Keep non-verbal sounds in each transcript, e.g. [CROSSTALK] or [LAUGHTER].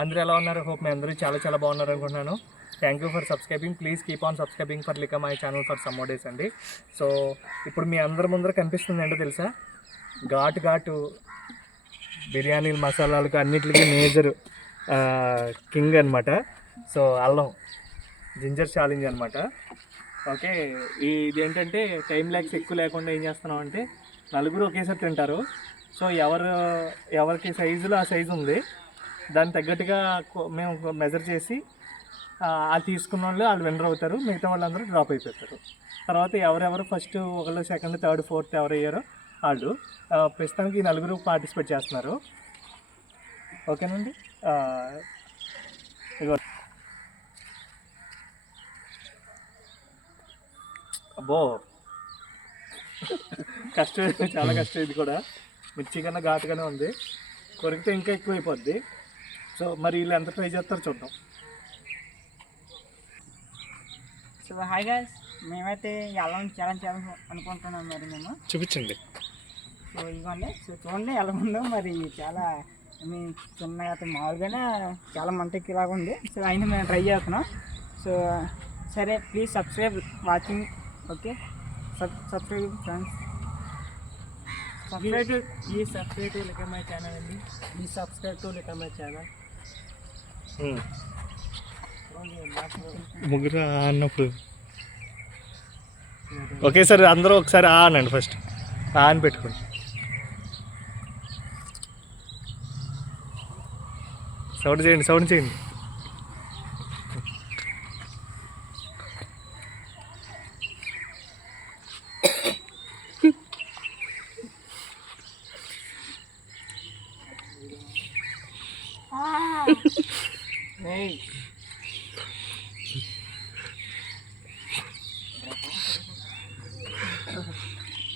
అందరూ ఎలా ఉన్నారు? హోప్ మీ అందరూ చాలా చాలా బాగున్నారు అనుకుంటున్నాను. Thank you for subscribing please keep on subscribing for లిక my channel for some days అండి. సో ఇప్పుడు మీ అందరి ముందర కనిపిస్తుంది ఏంటో తెలుసా? ఘాటు ఘాటు బిర్యానీలు మసాలాలకు అన్నిటికీ మేజర్ కింగ్ అనమాట సో అల్లం జింజర్ ఛాలెంజ్ అనమాట ఓకే ఇది ఏంటంటే టైం ల్యాక్స్ ఎక్కువ లేకుండా ఏం చేస్తున్నాం అంటే నలుగురు ఒకేసారి తింటారు. సో ఎవరు ఎవరికి సైజులో ఆ సైజు ఉంది. దానికి తగ్గట్టుగా మేము మెజర్ చేసి ఆ, అది తీసుకున్న వాళ్ళు వాళ్ళు విన్నర్ అవుతారు. మిగతా వాళ్ళందరూ డ్రాప్ అయిపోతారు. తర్వాత ఎవరెవరు ఫస్ట్ ఒకళ్ళు సెకండ్ థర్డ్ ఫోర్త్ ఎవరయ్యారో వాళ్ళు ప్రస్తుతానికి ఈ నలుగురు పార్టిసిపేట్ చేస్తున్నారు. ఓకేనండి? ఇగో. అబ్బో! కష్టం చాలా కష్టం ఇది కూడా. మిర్చి కన్నా ఘాటుగానే ఉంది. కొరికితే ఇంకా ఎక్కువ అయిపోద్ది సో మరి వీళ్ళు ఎంత ట్రై చేస్తారో చూద్దాం. సో హాయ్ గాయస్ మేమైతే ఈ అల్లం ఛాలెంజ్ చేయాలని అనుకుంటున్నాం మరి మేము. చూపించండి. సో ఇవ్వండి సో చూడండి ఎలా ఉందో మరి చాలా మీ చిన్నగా అయితే మామూలుగానే చాలా మంటకి ఇలాగ ఉంది. సో అయినా మేము ట్రై చేస్తున్నాం. సో సరే please subscribe watching okay sub subscribe friends subscribe ఈ సబ్స్క్రైబ్ టు లిక మై ఛానల్ అండి. ఈ సబ్స్క్రైబ్ టు లిక మై ఛానల్ ముగ్గురు అన్నప్పుడు. ఓకే సార్ అందరూ ఒకసారి ఆ అనండి ఫస్ట్. ఆ అని పెట్టుకోండి. సౌండ్ చేయండి సౌండ్ చేయండి.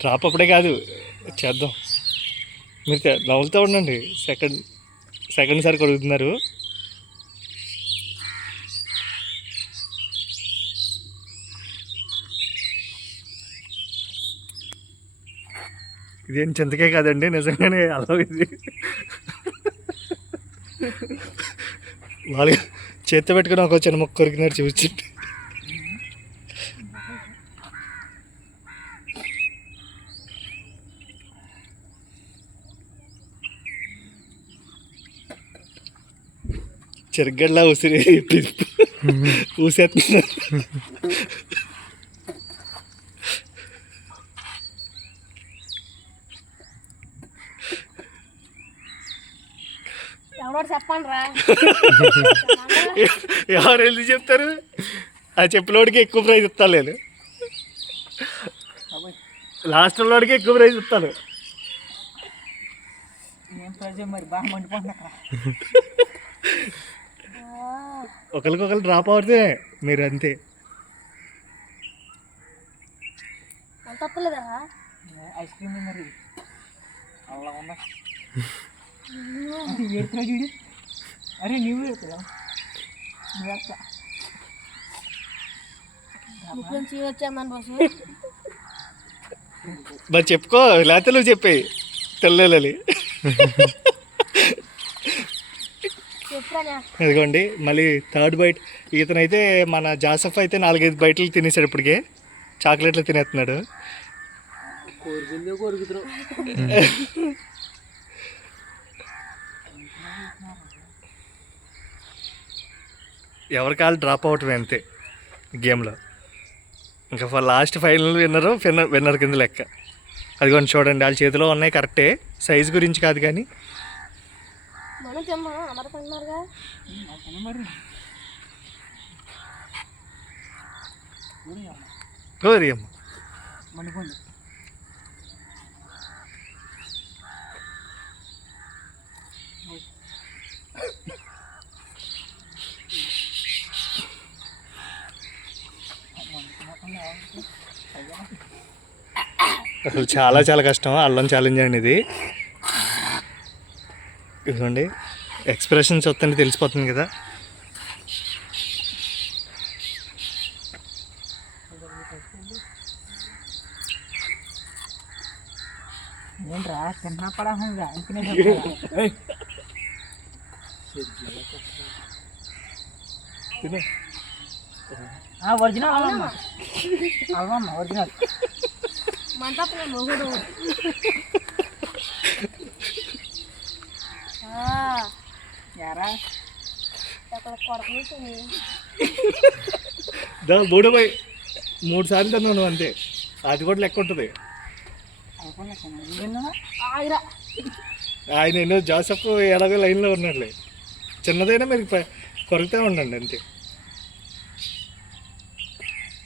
డ్రాప్ అప్పుడే కాదు. చేద్దాం. మీరు తె- ఉండండి. సెకండ్ సెకండ్ సారి కొడుకుతున్నారు ఇదేం చింతకే కాదండి? నిజంగానే అలా ఇది. వాళ్ళు చేత పెట్టుకుని ఒక చిన్న మొక్క కొరికినారు చూపించండి చెరగడ్లా ఉసిరి రా ఎవరు వెళ్ళి చెప్తారు? ఆ చెప్పినోడికి ఎక్కువ ప్రైజ్ ఇస్తాను నేను. లాస్ట్ వాడికి ఎక్కువ ప్రైజ్ ఇస్తాను. ఏం ప్రైజ్ మరి? బాగా అక్కడ ఒకరికొకరు డ్రాప్ అవుతే మీరు అంతే తప్పలేదా? ఐస్ క్రీమ్ మరి. అలా ఉన్నా. చూడు. అరే నువ్వు మరి చెప్పుకో లేకపోతే నువ్వు తెల్లని చెప్పురానా ఇదిగోండి మళ్ళీ థర్డ్ బైట్. ఇతనైతే మన జాసఫ్ అయితే నాలుగైదు బయటలు తినేసాడు ఇప్పటికే. చాక్లెట్లు తినేస్తున్నాడు. కోరుకుతున్నావు ఎవరికాలు డ్రాప్ అవటమే అంతే గేమ్లో. ఇంకా for last final winner winner winner కింద లెక్క. అదిగోండి చూడండి వాళ్ళ చేతిలో ఉన్నాయి కరెక్టే సైజ్ గురించి కాదు కానీ తిమ్మా తిన్నారుగా అమ్మ. అసలు చాలా చాలా కష్టం అల్లం ఛాలెంజ్ అండి ఇది. ఇదిగోండి. ఎక్స్ప్రెషన్స్ వస్తుంటే తెలిసిపోతుంది కదా. ఒరిజినల్ అల్వమ్మ అల్వమ్మ ఒరిజినల్. మన తప్పలే మొగుడు దా బూడబాయ్ మూడు సార్లు తిన్నావు నువ్వు అంతే. అది కూడా లెక్క ఉంటుంది. ఆయన ఎన్నో జాసఫ్ ఎలాగో లైన్లో ఉన్నాడులే. చిన్నదైనా మీరు కొరుకుతూ ఉండండి అంతే.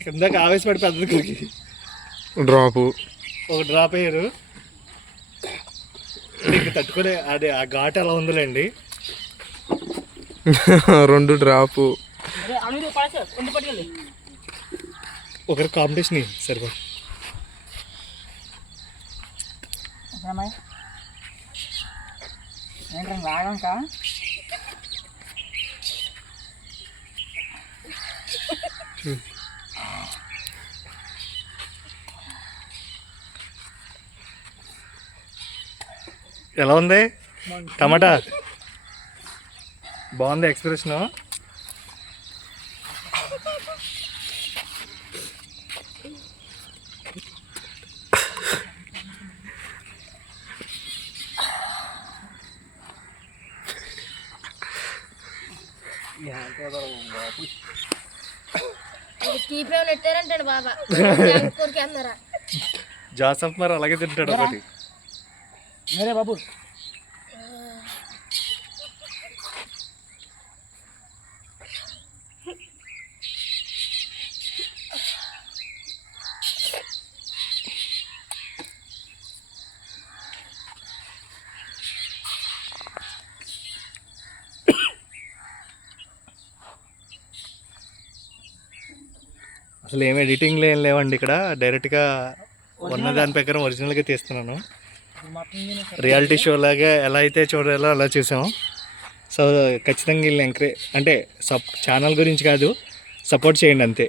కిందకి ఆవేశపడి పెద్దది కొరికి. డ్రాపు. ఒక డ్రాప్ అయ్యారు ఇంక తట్టుకునే అదే ఆ ఘాట్ ఎలా ఉందిలేండి? [LAUGHS] రెండు డ్రాపు. ఒకరి కాంపిటీషన్ సరిపో. ఎలా ఉంది? టమాటా? బాగుంది ఎక్స్ప్రెషన్. జాసఫ్ మరి అలాగే తింటాడు ఒకటి. మీరే బాబు. అసలు ఏం ఎడిటింగ్లు ఏం లేవండి ఇక్కడ. డైరెక్ట్గా ఉన్న దాని ప్రకారం ఒరిజినల్గా తీస్తున్నాను. రియాలిటీ షో లాగా ఎలా అయితే చూడాలో అలా చూసాం సో ఖచ్చితంగా వీళ్ళని ఎంకరేజ్ అంటే సప్ ఛానల్ గురించి కాదు సపోర్ట్ చేయండి అంతే.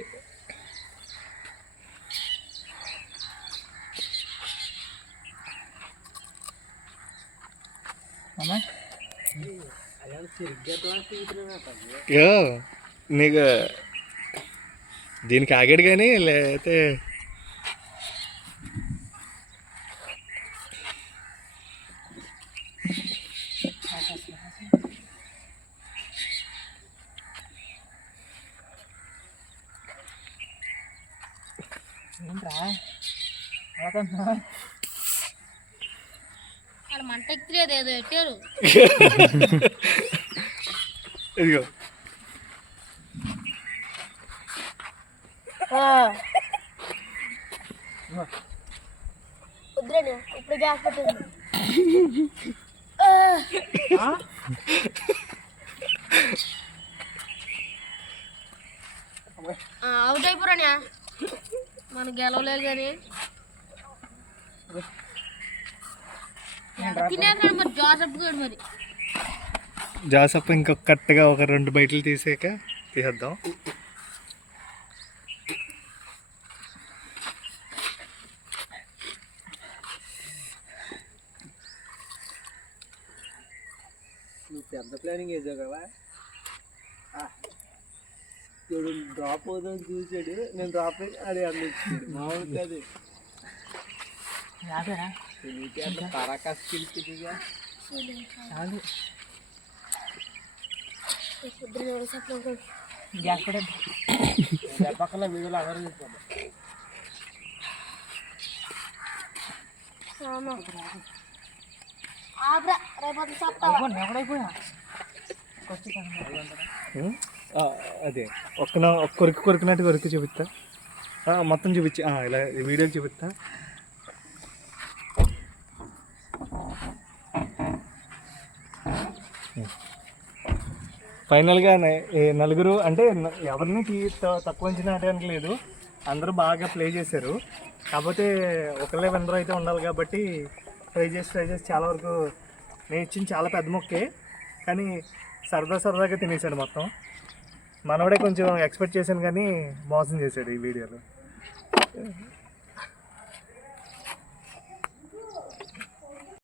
నీకు దీనికి ఆగాడు కానీ లేకపోతే మంట ఎక్కిలేదు ఏదో పెట్టారు. ఇదిగో. వద్దులేండి ఇప్పుడు గ్యాస్ పెట్టింది. ఆ? అవుట్ అయిపోరానా. మన గెలవలేదు కానీ. ఏంట్రా తినేస్తున్నాడు మరి జాసప్ గడు మరి. జాసప్ప ఇంకొక కరెక్ట్గా ఒక రెండు బయటలు తీసాక తీసేద్దాం. పెద్ద ప్లానింగ్ వేసావు కదా చూడు డ్రాప్ అవుతాను చూసాడు నేను డ్రాప్ అయ్యి అది అందించాడు మామూలు అది యాదేనా నీకే అంత పరాకాస్ పిలిచిదిగా చాలు అదే ఒక్క కొరికి కొరికినట్టు కొరికి చూపిస్తా. ఆ, మొత్తం చూపించి ఆ, ఇలా ఈ వీడియోకి చూపిస్తా. ఫైనల్గా నలుగురు అంటే ఎవరిని తక్కువ అంచనా ఆడడానికి లేదు. అందరూ బాగా ప్లే చేశారు. కాకపోతే ఒకళ్ళే విన్నర్ అయితే ఉండాలి కాబట్టి ట్రై చేసి ట్రై చేసి చాలా వరకు నేను ఇచ్చింది చాలా పెద్ద మొక్కే. కానీ సరదా సరదాగా తినేసాడు మొత్తం. మనవడే కొంచెం ఎక్స్పెక్ట్ చేశాను కానీ మోసం చేశాడు ఈ వీడియోలో.